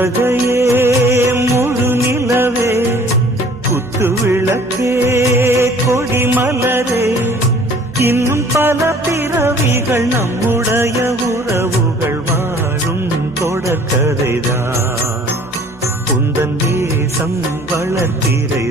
புன்னகையே முழு நிலவே குத்து விளக்கே கொடிமலரே இன்னும் பல பிறவிகள் நம்முடைய உறவுகள் வாழும் தொடர்கதைதான் உந்தன் தேசம் வளர்த்திரை